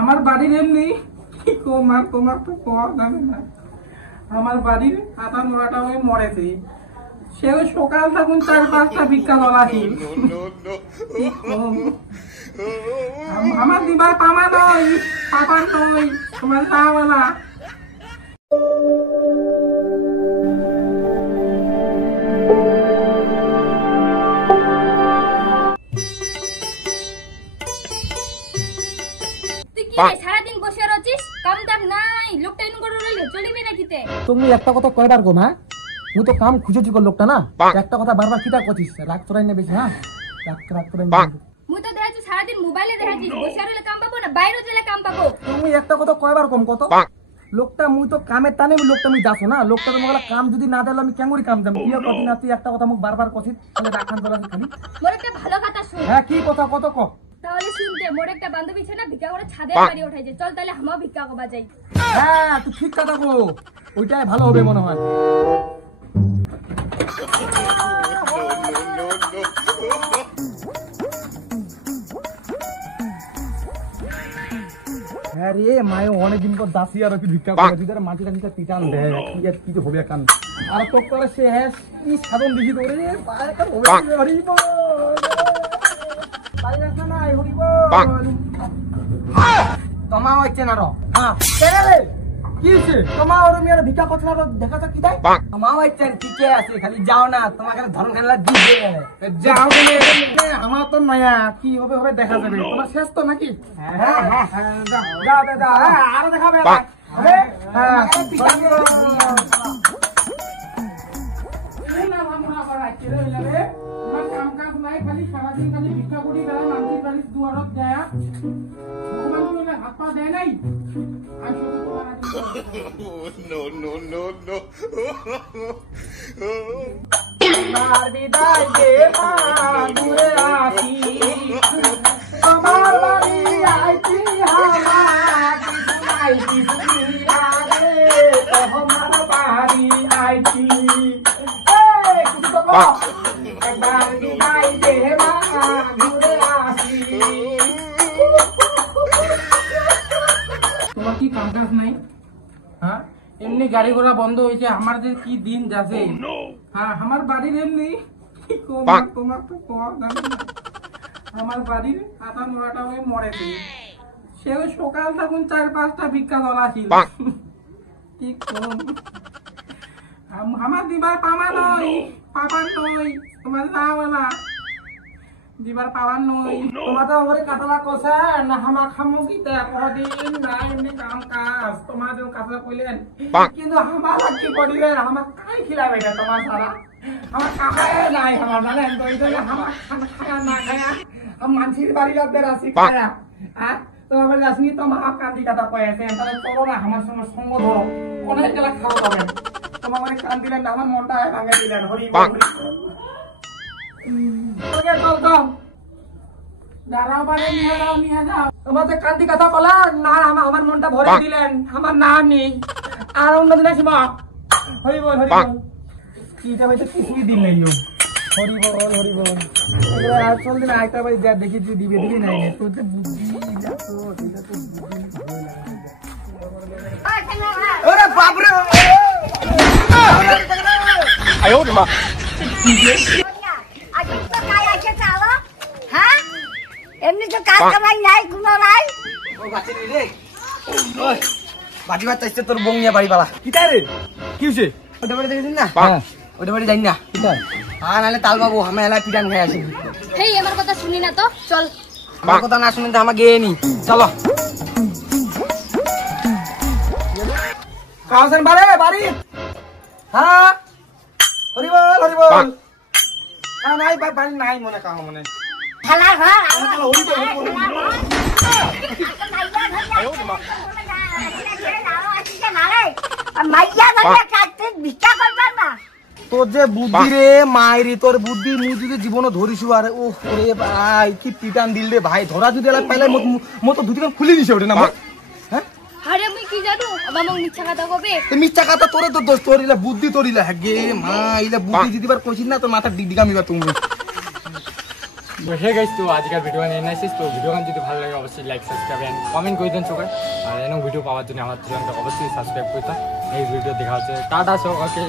আমার বাড়ির এমনি তোমার তো পাওয়া যাবে না। আমার বাড়ির আটা মোড়াটা ওই মরেছে, সে ওই সকাল তখন 4-5টা ভিক্ষা বলাছি। আমার দিবার পামা নয়, পাপার নয়, তোমার চাওয়ালা। সারাদিন বসে রচিস, কাম দাম নাই, লোকটা ইনু করে রইলে চলিবে নাকিতে? তুমি একটা কথা কয়বার গো মা, মুই তো কাম খুঁজেছি কো লোকটা না, একটা কথা বারবার কিটা কইছিস, রাগ তোরাই নে বেশি। হ্যাঁ রাগ তোরাই নে। মুই তো দেখাচ্ছি সারাদিন মোবাইলে দেখাচ্ছিস, বসে রইলে কাম পাবো না বাইরে গেলে কাম পাবো? তুমি একটা কথা কয়বার কম কত, লোকটা মুই তো কামের টানে লোকটা মুই যাসো না, লোকটা তো মগলা কাম যদি না দিলে আমি কেঙ্গুরি কাম দেব কি করি না? তুই একটা কথা মুখ বারবার কছিস, তাহলে রাখান তোলা খালি। মোর একটা ভালো কথা শুন। হ্যাঁ কি কথা কত ক? তাহলে শুনতে, মোর একটা বান্ধবী ছে না, ভিক্ষা করে ছাদে বাড়ি উঠাইছে, চল তাহলে আমাও ভিক্ষা করবা যাই। হ্যাঁ তুই ঠিক কথা বল, ওইটাই ভালো হবে মনে হয়। হ্যাঁ রে মায়ে অনেকদিন পর দাসি আর কি ভিক্ষা করে দিদার মাটি টানিটা পিটান দেয়, কি আর কি হবে কান আর তো করে সে হ্যাঁ কি সাধন দিছি তো রে পায় কার হবে হরিব পাই না না হরিব তোমা হইছে না র। হ্যাঁ কেন রে কি হইছে তোমা ওর মিয়ার ভিক্ষা করছ না, দেখা যাক কি তাই তোমা হইছে ঠিকই আছে, খালি যাও না তোমাকে ধরন খেলা দি দে যাও বলে আমার তো মায়া কি হবে হবে দেখা যাবে, তোমার শেষ তো নাকি? হ্যাঁ হ্যাঁ যাও দাদা আরো দেখাবে হবে। হ্যাঁ কাম কাজ নাই, খালি সারাদিন খালি ভিক্ষা করি বেড়া, মানুষের বাড়ির দুয়ারত দেয়া, ভগবান হাত পা দেয় নাই। বিদায় দে মা দূরে আসি, তোমার বাড়ি আইছি আমার তোমার বাড়ি আইছি একবার বিদায় দে মা দূরে আসি। তোমার কি কাম কাজ নাই? হ্যাঁ এমনি গাড়ি ঘোড়া বন্ধ হয়েছে, আমার যে কি দিন যাচ্ছে। হ্যাঁ আমার বাড়ির এমনি তোমার তো পাওয়া যাবে না। আমার বাড়ির আটা মোড়াটা ওই মরেছে, সে ওই সকাল তখন 4-5টা ভিক্ষা বলাছিল। কি করব, আমার দিবার পামা নয়, পাপার নয়, তোমার চাওয়ালা দিবার পাওয়ার নয়। তোমার তো আমারে কাতলা কষা না হামা খামো কিতা কোনদিন না এমনি কাম কাজ তোমার যে কাতলা কইলেন, কিন্তু আমার কি করিলেন, আমার কাই খিলাবে না তোমার সারা, আমার কাহায় নাই আমার জানেন তো এই জন্য আমার খায়া না খায়া আমি মানসির বাড়ি লাগবে রাসি খায়া। হ্যাঁ তোমার রাসনি তো মা কান্দি কথা কয়েছে, তাহলে চলো না আমার সঙ্গে সঙ্গ ধরো, অনেক গেলা খাওয়া যাবে। তোমার মানে কান দিলেন না, আমার মনটা ভাঙে দিলেন। হরি বল ওকে চল চল দাঁড়াও বারে নিয়ে যাও। তোমাদের কান্তি কথা বলা না, আমার মনটা ভরে দিলেন, আমার নাম নেই আর অন্যদিন আসি মা। হরি বল কিটা ভাই তো কিছুই দিন নাই, হরি বল আর চল দিন আইতা ভাই যা দেখি তুই দিবে দিবি নাই তোর তো বুদ্ধি ওরে বাপ রে আয়ো মা এমনি তো কাজ কামাই নাই, কোনো নাই। ও বাচ্চা রে ওই বাজি বাচ্চা চাইছে তোর বংনিয়া বাড়ি বালা কিটা রে কি হইছে? ওটা বাড়ি দেখছিস না? হ্যাঁ ওটা বাড়ি যাই না কিটা? হ্যাঁ নালে তাল বাবু আমি এলা পিটান খাই আসি। হেই আমার কথা শুনি না তো, চল। আমার কথা না শুনে তো আমাকে গেয়ে নি, চলো। কাউসান বাড়ি হ্যাঁ হরি বল নাই বাড়ি নাই মনে কাম মনে খেলার ঘর তোর যে বুদ্ধি রে মায়েরি, তোর বুদ্ধি মুই যদি জীবনে ধরিছু আর ও রে ভাই কি পিটান দিল রে ভাই, ধরা যদি এলা পাইলে মতো দুটিকান খুলে দিছে ওটা না। হ্যাঁ আরে মুই কি জানো আবার মং মিথ্যা কথা কবে? মিথ্যা কথা তোরে তো দোষ, তোর ইলা বুদ্ধি তোর ইলা হে মা, ইলা বুদ্ধি দিদিবার কইছিস না তোর মাথা ডিগডিগা মিবা তুমি তো হে গাইস, তো আজকের ভিডিও নিয়ে আসিস। তো ভিডিও যদি ভালো লাগে অবশ্যই লাইক সাবস্ক্রাইব এন্ড কমেন্ট করে দেন সবাই। আর এরকম ভিডিও পাওয়ার জন্য আমার চ্যানেলটা অবশ্যই সাবস্ক্রাইব করতে। এই ভিডিও দেখা হচ্ছে, টাটা সবাইকে।